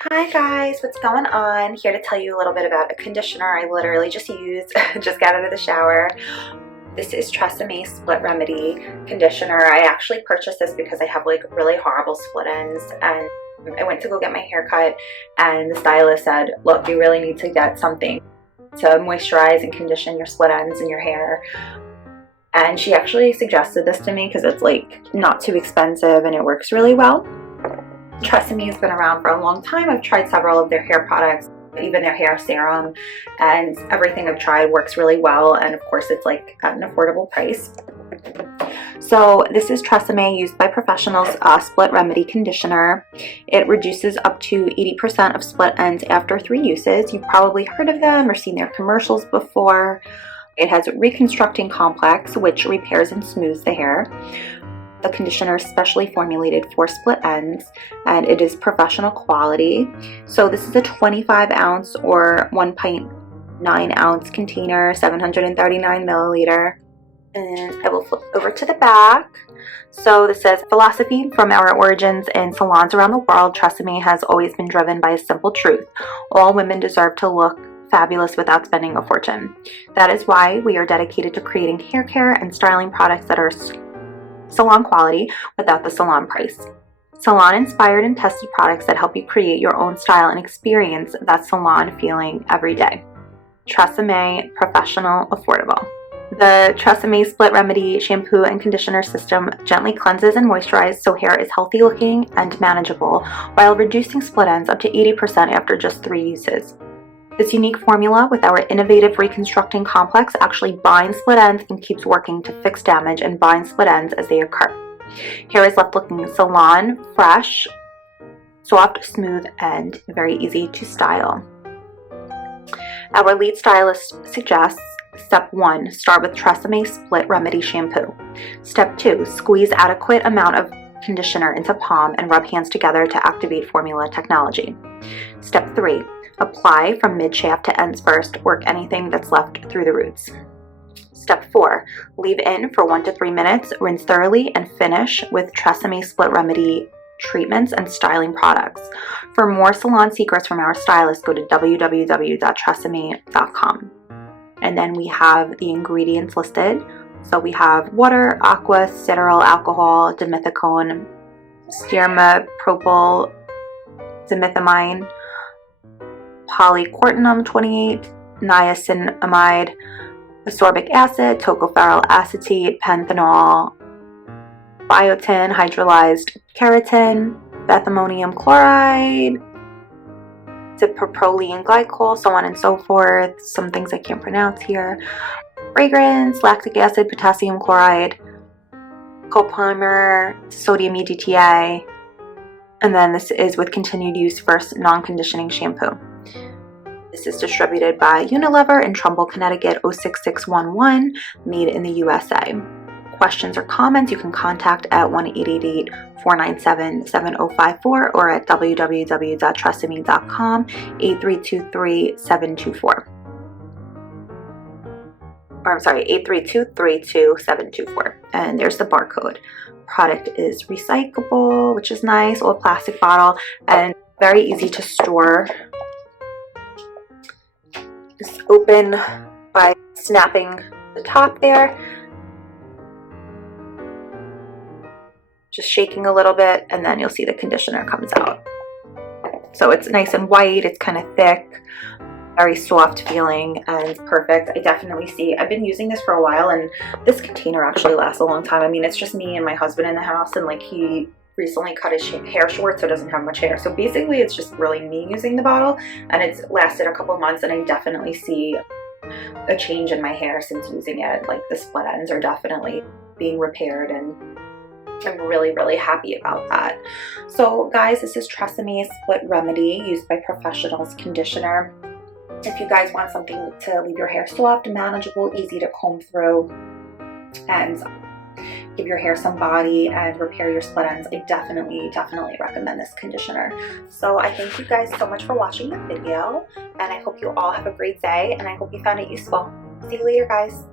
Hi guys, what's going on? Here to tell you a little bit about a conditioner I literally just used, just got out of the shower. This is Tresemme Split Remedy Conditioner. I actually purchased this because I have like really horrible split ends, and I went to go get my hair cut and the stylist said, look, you really need to get something to moisturize and condition your split ends in your hair. And she actually suggested this to me because it's like not too expensive and it works really well. Tresemme has been around for a long time. I've tried several of their hair products, even their hair serum, and everything I've tried works really well, and of course it's like at an affordable price. So this is Tresemme used by professionals split remedy conditioner. It reduces up to 80% of split ends after 3 uses. You've probably heard of them or seen their commercials before. It has Reconstructing Complex, which repairs and smooths the hair. The conditioner is specially formulated for split ends, and it is professional quality. So this is a 25 ounce or 1.9 ounce container, 739 milliliter. And I will flip over to the back. So this says, philosophy from our origins in salons around the world, Tresemme has always been driven by a simple truth. All women deserve to look fabulous without spending a fortune. That is why we are dedicated to creating hair care and styling products that are salon quality without the salon price. Salon inspired and tested products that help you create your own style and experience that salon feeling every day. Tresemme, professional, affordable. The Tresemme Split Remedy shampoo and conditioner system gently cleanses and moisturizes so hair is healthy looking and manageable, while reducing split ends up to 80% after just 3 uses. This unique formula with our innovative Reconstructing Complex actually binds split ends and keeps working to fix damage and bind split ends as they occur. Hair is left looking salon fresh, soft, smooth, and very easy to style. Our lead stylist suggests Step 1, start with Tresemme Split Remedy Shampoo. Step 2, squeeze adequate amount of conditioner into palm and rub hands together to activate formula technology. Step 3, apply from mid-shaft to ends first. Work anything that's left through the roots. Step 4, leave in for 1 to 3 minutes, rinse thoroughly, and finish with Tresemme Split Remedy treatments and styling products. For more salon secrets from our stylist, go to www.tresemme.com. And then we have the ingredients listed. So we have water, aqua, cetearyl alcohol, dimethicone, stearinamycin, dimethamine, polycortinum 28, niacinamide, ascorbic acid, tocopherol acetate, panthenol, biotin, hydrolyzed keratin, methymonium chloride, dipropolyl glycol, so on and so forth. Some things I can't pronounce here. Fragrance, lactic acid, potassium chloride, copolymer, sodium EDTA, and then this is with continued use first non-conditioning shampoo. This is distributed by Unilever in Trumbull, Connecticut 06611, made in the USA. Questions or comments you can contact at 1-888-497-7054 or at www.TRESemmé.com 8323-724. Or I'm sorry, 832-32724. And there's the barcode. Product is recyclable, which is nice, old plastic bottle, and very easy to store. Just open by snapping the top there, just shaking a little bit, and then you'll see the conditioner comes out. So it's nice and white, it's kind of thick, very soft feeling, and perfect. I definitely see, I've been using this for a while, and this container actually lasts a long time. I mean, it's just me and my husband in the house, and like he recently cut his hair short, so it doesn't have much hair. So basically it's just really me using the bottle, and it's lasted a couple months, and I definitely see a change in my hair since using it. Like the split ends are definitely being repaired, and I'm really, really happy about that. So guys, this is Tresemme Split Remedy used by professionals conditioner. If you guys want something to leave your hair soft, manageable, easy to comb through, and give your hair some body and repair your split ends, I definitely recommend this conditioner. So I thank you guys so much for watching the video, and I hope you all have a great day, and I hope you found it useful. See you later, guys.